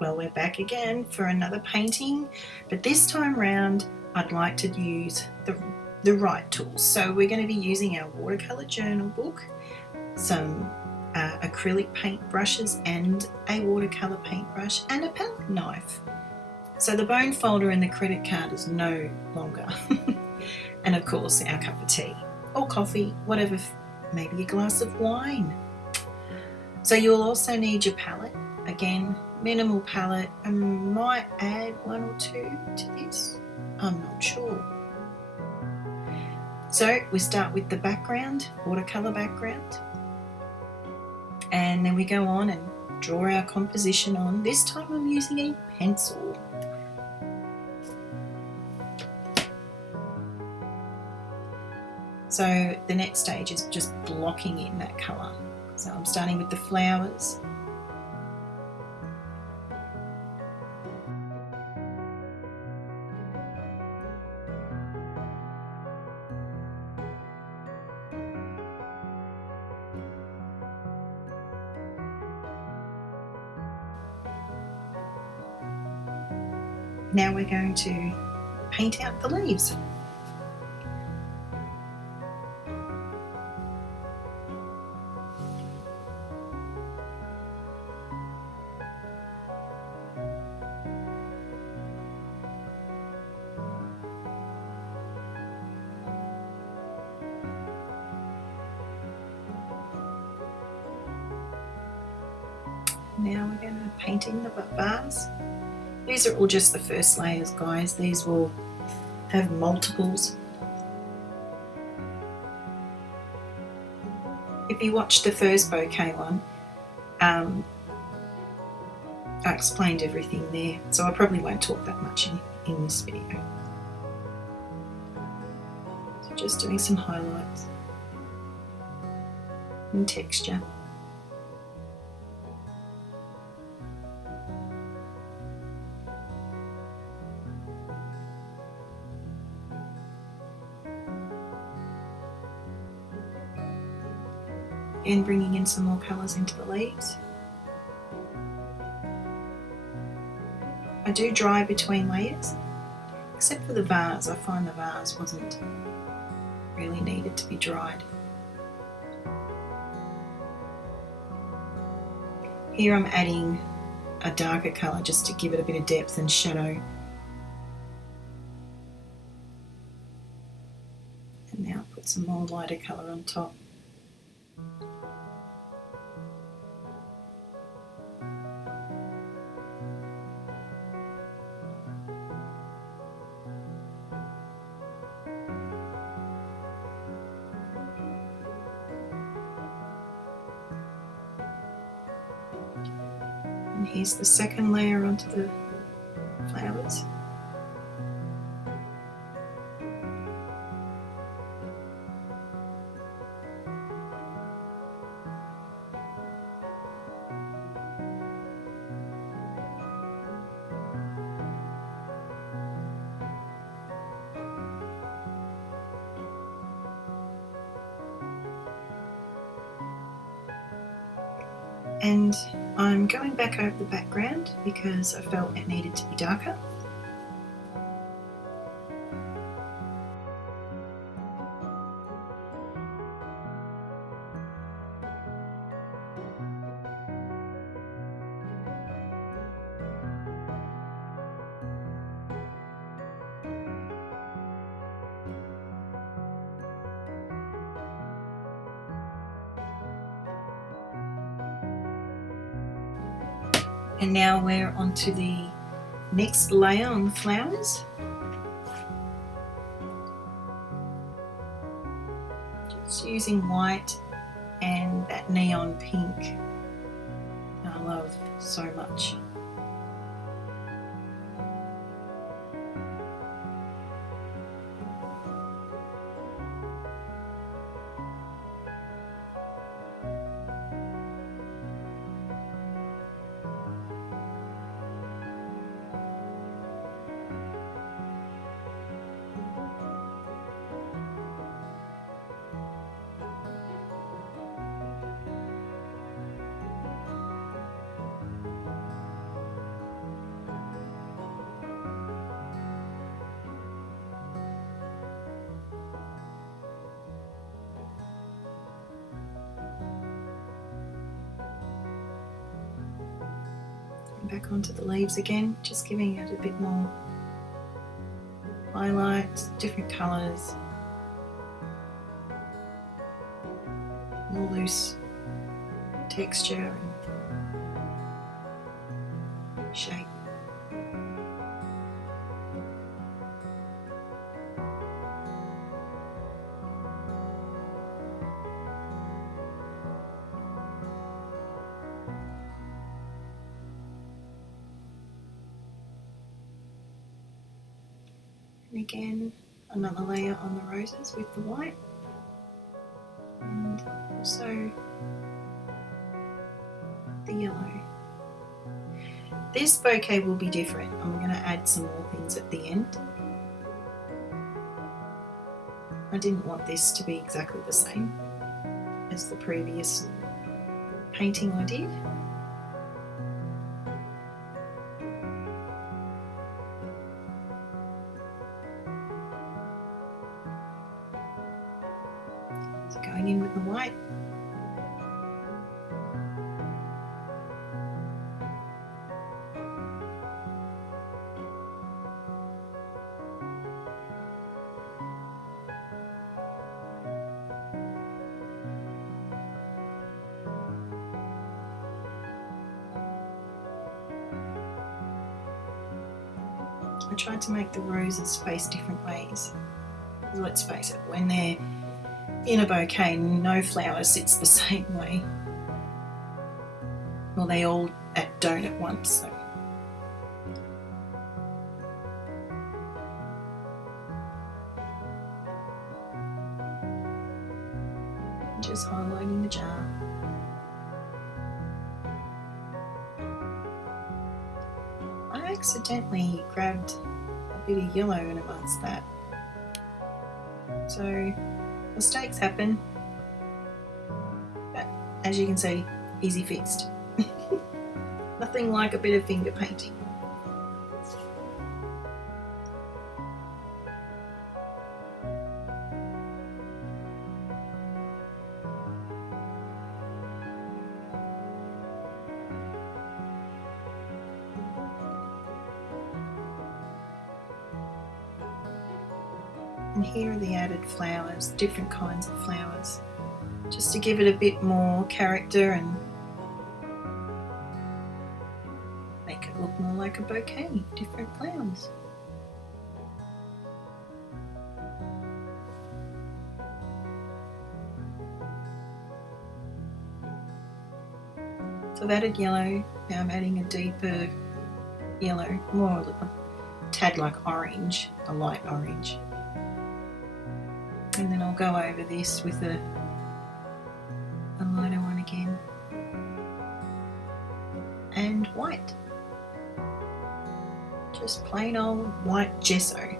Well, we're back again for another painting, but this time round I'd like to use the right tools. So we're going to be using our watercolour journal book, some acrylic paint brushes and a watercolour paintbrush and a palette knife. So the bone folder and the credit card is no longer. And of course our cup of tea or coffee, whatever, maybe a glass of wine. So you'll also need your palette. Again, minimal palette. I might add one or two to this, I'm not sure. So we start with the background, watercolour background, and then we go on and draw our composition on. This time I'm using a pencil. So the next stage is just blocking in that colour. So I'm starting with the flowers. Now we're going to paint out the leaves. Now we're going to paint in the vase. These are all just the first layers, guys. These will have multiples. If you watched the first bouquet one, I explained everything there, so I probably won't talk that much in this video. So just doing some highlights and texture. And bringing in some more colours into the leaves. I do dry between layers, except for the vase. I find the vase wasn't really needed to be dried. Here I'm adding a darker colour just to give it a bit of depth and shadow. And now put some more lighter colour on top. And here's the second layer onto the flowers. And I'm going back over the background because I felt it needed to be darker. And now we're on to the next layer on the flowers. Just using white and that neon pink I love so much. back onto the leaves again, just giving it a bit more highlights, different colours, more loose texture and shape. And again, another layer on the roses with the white, and also the yellow. This bouquet will be different. I'm going to add some more things at the end. I didn't want this to be exactly the same as the previous painting I did. So going in with the white. I tried to make the roses face different ways. Let's face it, when they're in a bouquet, no flower sits the same way. Well, they all don't at once. So. Just highlighting the jar. I accidentally grabbed a bit of yellow in amongst that. So mistakes happen, but as you can see, easy fixed. Nothing like a bit of finger painting. And here are the added flowers, different kinds of flowers, just to give it a bit more character and make it look more like a bouquet, different flowers. So I've added yellow, now I'm adding a deeper yellow, more a tad like orange, a light orange. And then I'll go over this with a lighter one again. And white. Just plain old white gesso.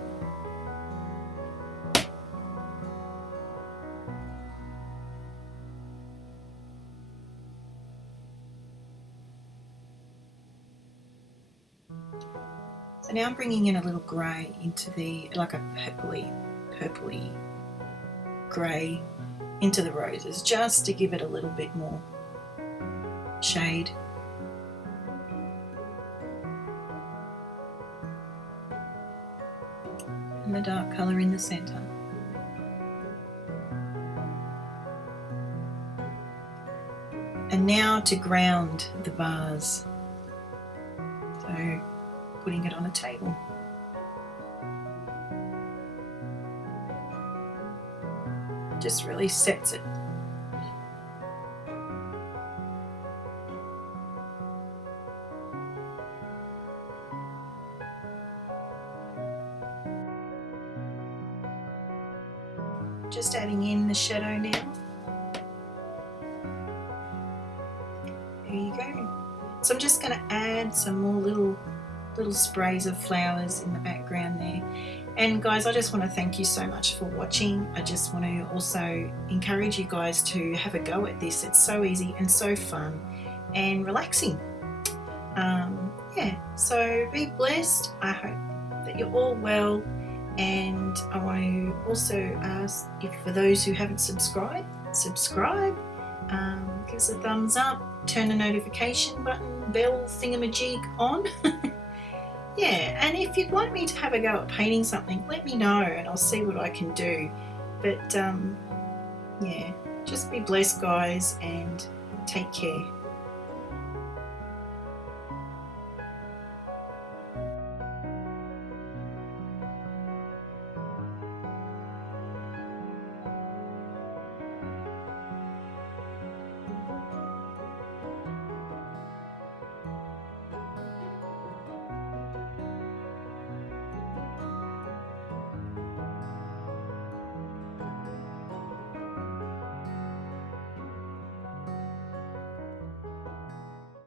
So now I'm bringing in a little grey into the, like a purpley grey into the roses, just to give it a little bit more shade. And the dark colour in the centre. And now to ground the vase. So putting it on a table. Just really sets it. Just adding in the shadow now. There you go. So I'm just going to add some more little sprays of flowers in the background there. And guys, I just want to thank you so much for watching. I just want to also encourage you guys to have a go at this. It's so easy and so fun and relaxing. Yeah, so be blessed. I hope that you're all well. And I want to also ask if for those who haven't subscribed, subscribe. Give us a thumbs up, turn the notification button, bell thingamajig on. Yeah, and if you'd like me to have a go at painting something, let me know and I'll see what I can do. But yeah, just be blessed, guys, and take care.